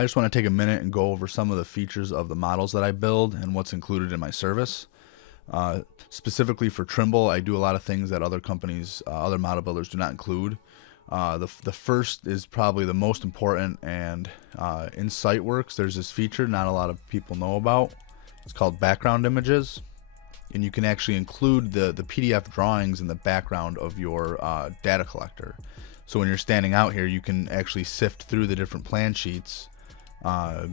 I just want to take a minute and go over some of the features of the models that I build and what's included in my service. Specifically for Trimble, I do a lot of things that other companies, other model builders do not include. The first is probably the most important, and in SiteWorks there's this feature not a lot of people know about. It's called background images, and you can actually include the PDF drawings in the background of your data collector. So when you're standing out here, you can actually sift through the different plan sheets. I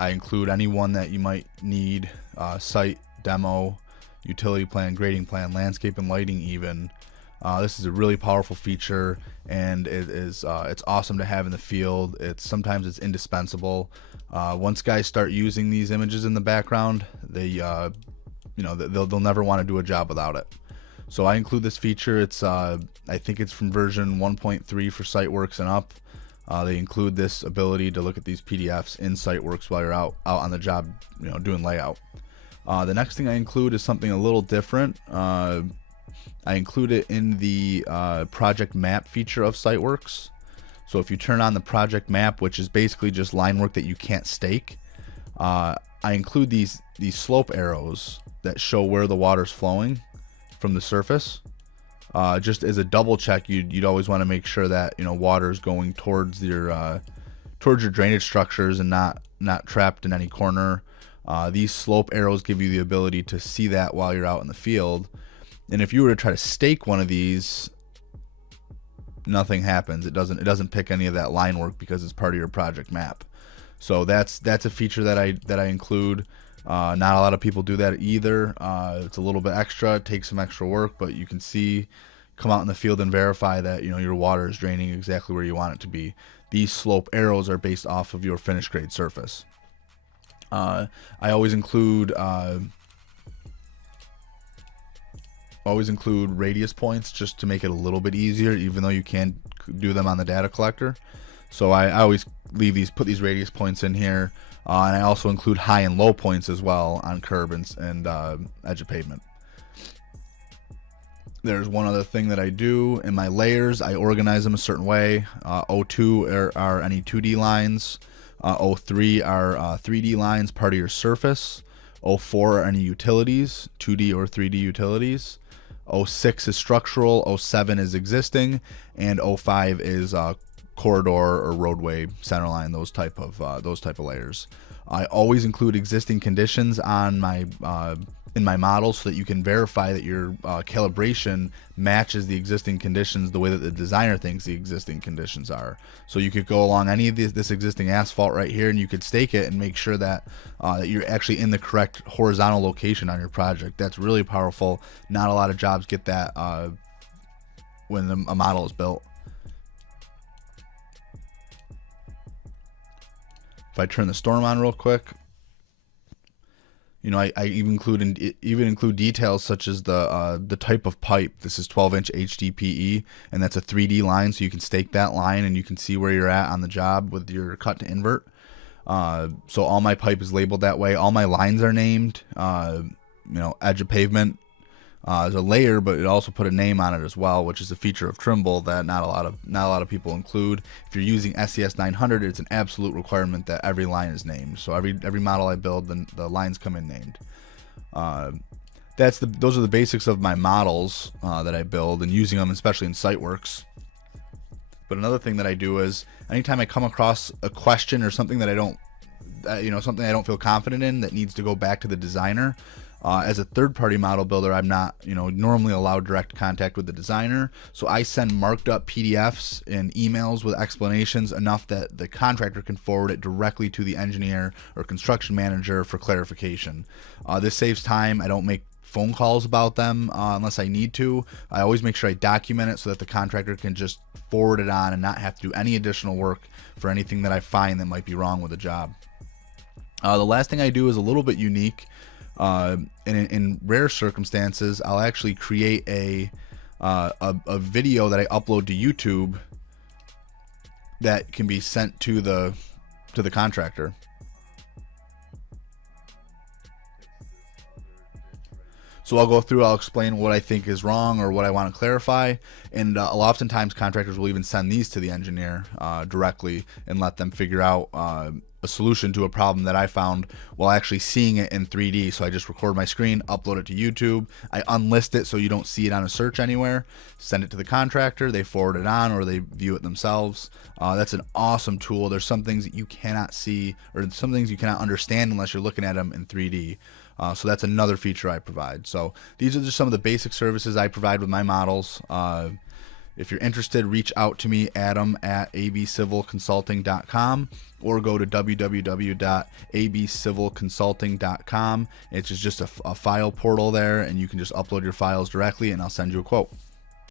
include any one that you might need, site, demo, utility plan, grading plan, landscape and lighting even. This is a really powerful feature, and it's awesome to have in the field. Sometimes it's indispensable. Once guys start using these images in the background, they'll never want to do a job without it. So I include this feature. I think it's from version 1.3 for SiteWorks and up. They include this ability to look at these PDFs in SiteWorks while you're out on the job, doing layout. The next thing I include is something a little different. I include it in the project map feature of SiteWorks. So if you turn on the project map, which is basically just line work that you can't stake, I include these slope arrows that show where the water's flowing from the surface. Just as a double check, you'd always want to make sure that water is going towards your drainage structures and not trapped in any corner. These slope arrows give you the ability to see that while you're out in the field. And if you were to try to stake one of these, nothing happens. It doesn't pick any of that line work because it's part of your project map. So that's a feature that I include. Not a lot of people do that either. It's a little bit extra. It takes some extra work, but you can come out in the field and verify that your water is draining exactly where you want it to be. These slope arrows are based off of your finished grade surface. I always include radius points just to make it a little bit easier, even though you can do them on the data collector. So I always put these radius points in here, and I also include high and low points as well on curb and edge of pavement. There's one other thing that I do in my layers. I organize them a certain way. O2 are any 2D lines. O3 are 3D lines, part of your surface. O4 are any utilities, 2D or 3D utilities. O6 is structural. O7 is existing, and O5 is corridor or roadway, centerline, those type of layers. I always include existing conditions on my in my model so that you can verify that your calibration matches the existing conditions the way that the designer thinks the existing conditions are. So you could go along any of this existing asphalt right here, and you could stake it and make sure that that you're actually in the correct horizontal location on your project. That's really powerful. Not a lot of jobs get that when a model is built. If I turn the storm on real quick, I even include details such as the type of pipe. This is 12-inch HDPE, and that's a 3D line, so you can stake that line and you can see where you're at on the job with your cut to invert. So all my pipe is labeled that way. All my lines are named. Edge of pavement is a layer, but it also put a name on it as well, which is a feature of Trimble that not a lot of people include. If you're using SES 900, it's an absolute requirement that every line is named. So every model I build, the lines come in named. Those are the basics of my models that I build, and using them especially in SiteWorks. But another thing that I do is anytime I come across a question or something that I don't feel confident in that needs to go back to the designer. As a third-party model builder, I'm not, normally allowed direct contact with the designer, so I send marked up PDFs and emails with explanations enough that the contractor can forward it directly to the engineer or construction manager for clarification. This saves time. I don't make phone calls about them unless I need to. I always make sure I document it so that the contractor can just forward it on and not have to do any additional work for anything that I find that might be wrong with the job. The last thing I do is a little bit unique. In rare circumstances, I'll actually create a video that I upload to YouTube that can be sent to the contractor. So I'll go through, I'll explain what I think is wrong or what I want to clarify, and oftentimes contractors will even send these to the engineer directly and let them figure out a solution to a problem that I found while actually seeing it in 3D. So I just record my screen, upload it to YouTube. I unlist it so you don't see it on a search anywhere. Send it to the contractor. They forward it on or they view it themselves. That's an awesome tool. There's some things that you cannot see or some things you cannot understand unless you're looking at them in 3D. So that's another feature I provide. So these are just some of the basic services I provide with my models. If you're interested, reach out to me, adam@abcivilconsulting.com, or go to www.abcivilconsulting.com. It's just a file portal there, and you can just upload your files directly, and I'll send you a quote.